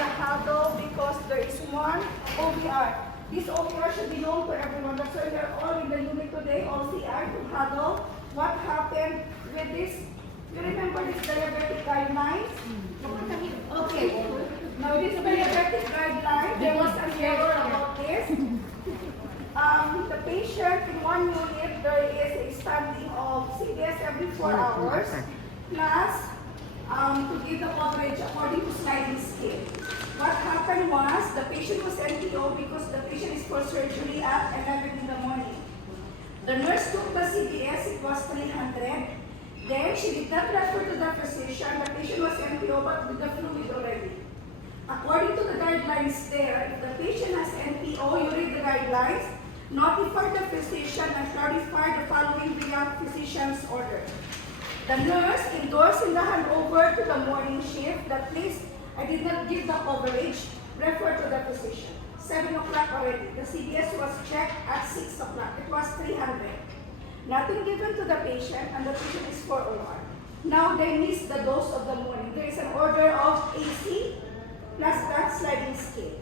the huddle because there is one OVR. This OVR should be known to everyone. That's why they're all in the unit today, all CR to huddle. What happened with this? You remember this diabetic guidelines? Okay. Now this diabetic guideline, there was an error about this. The patient in one unit, there is a standing of CBS every 4 hours, plus to give the coverage according to sliding scale. What happened was, the patient was NPO because the patient is for surgery at 11 in the morning. The nurse took the CBS, it was 300. Then she did not refer to the physician. The patient was NPO but with the fluid already. According to the guidelines there, if the patient has NPO, you read the guidelines, notify the physician and clarify the following via physician's order. The nurse endorsed in the handover to the morning shift that please, I did not give the coverage, refer to the physician. 7 o'clock already. The CBS was checked at 6 o'clock. It was 300. Nothing given to the patient and the patient is for OR. Now they missed the dose of the morning. There is an order of AC plus that sliding scale.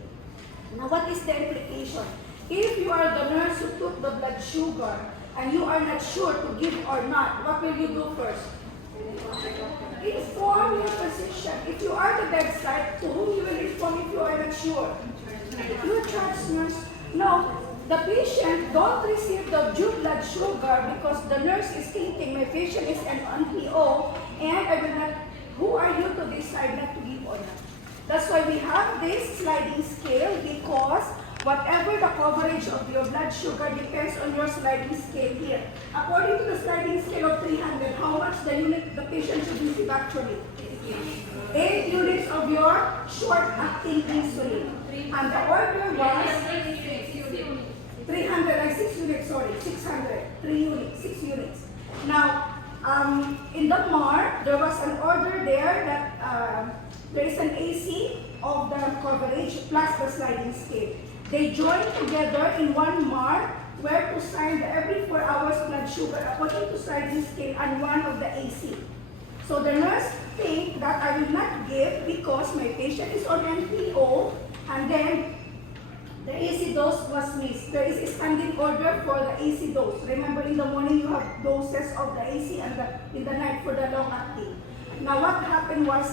Now what is the implication? If you are the nurse who took the blood sugar and you are not sure to give or not, what will you do first? Inform your physician. If you are the bedside, to whom you will inform if you are not sure? Your charge nurse. No, the patient don't receive the due blood sugar because the nurse is thinking my patient is an NPO and I will not, who are you to decide not to give or not? That's why we have this sliding scale because whatever the coverage of your blood sugar depends on your sliding scale here. According to the sliding scale of 300, how much the patient should receive actually? 8 units of your short-acting insulin. And the order was 306 units, sorry, 600, 3 units, 6 units. Now, in the MAR, there was an order there that there is an AC of the coverage plus the sliding scale. They join together in one MAR where to sign the every 4 hours blood sugar according to sliding scale and one of the AC. So the nurse think that I will not give because my patient is on NPO and then the AC dose was missed. There is a standing order for the AC dose. Remember in the morning you have doses of the AC and in the night for the long acting. Now what happened was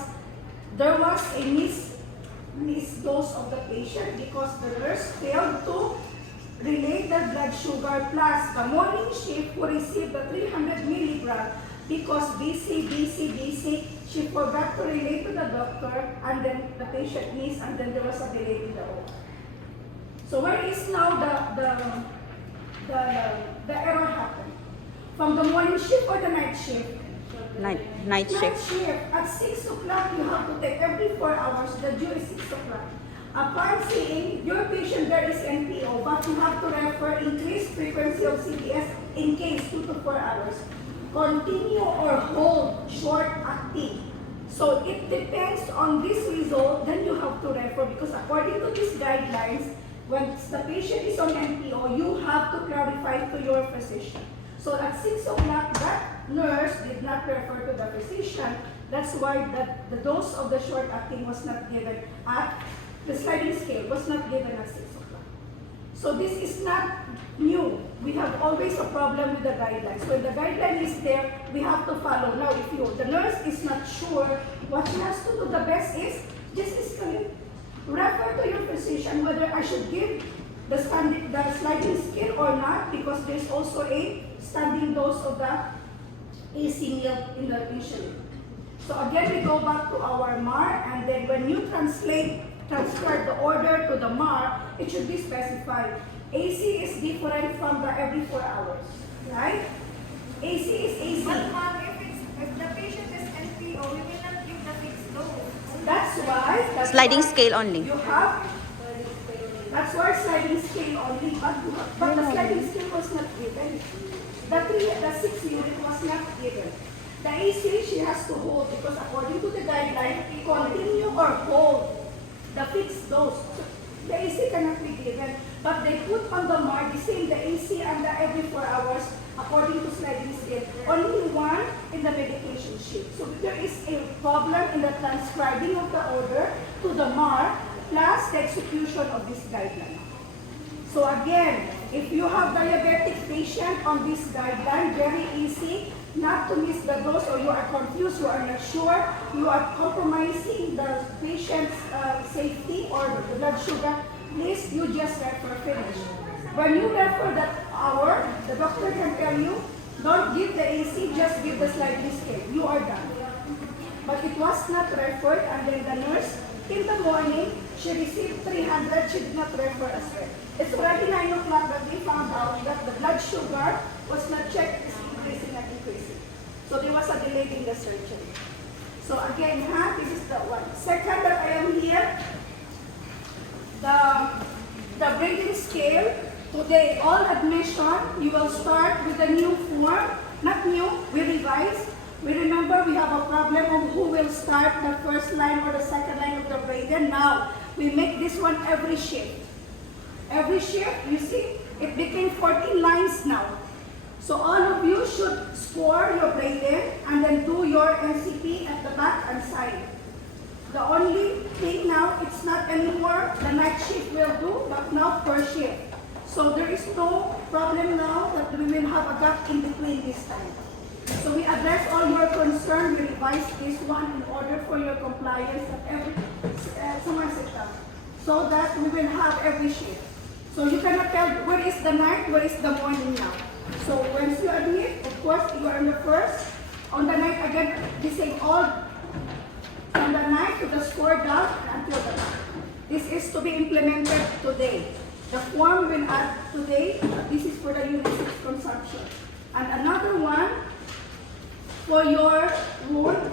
there was a missed dose of the patient because the nurse failed to relate the blood sugar plus the morning shift who received the 300 milligram because BC, she forgot to relate to the doctor and then the patient missed and then there was a delay in the OR. So where is now the error happened? From the morning shift or the night shift? Night shift. At 6 o'clock, you have to take every 4 hours. The due is 6 o'clock. Upon seeing your patient there is NPO, but you have to refer increased frequency of CBS in case 2 to 4 hours. Continue or hold short acting. So it depends on this result, then you have to refer because according to these guidelines, when the patient is on NPO, you have to clarify to your physician. So at 6 o'clock, that nurse did not refer to the physician. That's why the dose of the short acting was not given at the sliding scale, was not given at 6 o'clock. So this is not new. We have always a problem with the guidelines. When the guideline is there, we have to follow. Now, if the nurse is not sure, what she has to do the best is just escalate. Refer to your physician whether I should give the sliding scale or not because there's also a standing dose of the AC meal in the insulin. So again, we go back to our MAR and then when you transfer the order to the MAR, it should be specified. AC is different from the every 4 hours, right? AC is AC. But ma'am, if the patient is NPO, we will not give the fixed dose. That's why Sliding scale only. you have. That's why sliding scale only, but the sliding scale was not given. The 6 unit was not given. The AC she has to hold because according to the guideline, continue or hold the fixed dose. The AC cannot be given, but they put on the MAR the same, the AC and the every 4 hours according to sliding scale. Only one in the medication sheet. So if there is a problem in the transcribing of the order to the MAR, plus the execution of this guideline. So again, if you have diabetic patient on this guideline, very easy not to miss the dose, or you are confused, you are not sure, you are compromising the patient's safety or the blood sugar, please, you just refer, finish. When you refer that hour, the doctor can tell you, don't give the AC, just give the sliding scale. You are done. But it was not referred, and then the nurse, in the morning, she received 300, she did not refer as well. It's already 9 o'clock that they found out that the blood sugar was not checked, it's increasing and increasing. So there was a delay in the surgery. So again, this is the one. Second that I am here, the Braden scale. Today, all admission, you will start with a new form. Not new, we revise. We remember we have a problem of who will start the first line or the second line of the Braden. Now, we make this one every shift. Every shift, you see, it became 14 lines now. So all of you should score your Braden and then do your NCP at the back and side. The only thing now, it's not anymore the night shift will do, but now per shift. So there is no problem now that we will have a gap in between this time. So we address all your concern, we revise this one in order for your compliance at someone sit down, so that we will have every shift. So you cannot tell where is the night, where is the morning now. So once you admit, of course, you are on the first. On the night, again, the same all from the night to the score down until the night. This is to be implemented today. The form will add today. This is for the unit 6 consumption. And another one for your wound.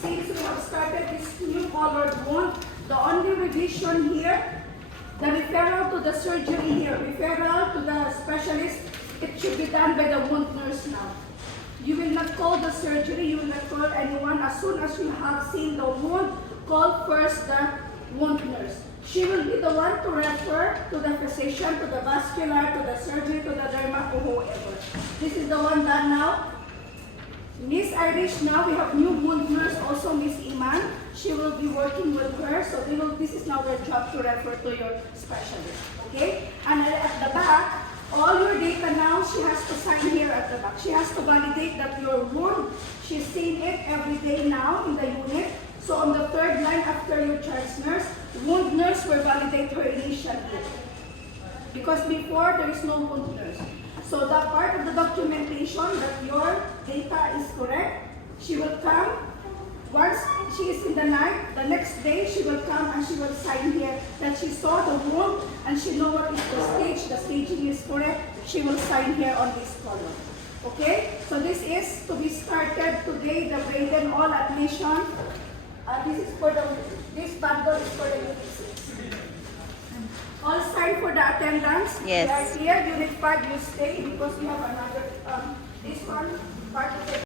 Since we have started this new colored wound, the only revision here, the referral to the surgery here, referral to the specialist, it should be done by the wound nurse now. You will not call the surgery, you will not call anyone. As soon as you have seen the wound, call first the wound nurse. She will be the one to refer to the physician, to the vascular, to the surgery, to the derma, or whoever. This is the one done now. Miss Irish now, we have new wound nurse, also Miss Iman. She will be working with her, so this is now their job to refer to your specialist. Okay? And at the back, all your data now, she has to sign here at the back. She has to validate that your wound, she's seeing it every day now in the unit. So on the third line after your charge nurse, wound nurse will validate her initial hit. Because before, there is no wound nurse. So that part of the documentation that your data is correct, she will come. Once she is in the night, the next day she will come and she will sign here that she saw the wound and she knows what is the staging is correct. She will sign here on this column. Okay? So this is to be started today, the Braden all admission. This bundle is for the unit 6. All signed for the attendance. Yes. We are clear. Unit 5, you stay because we have another, this one, part of it.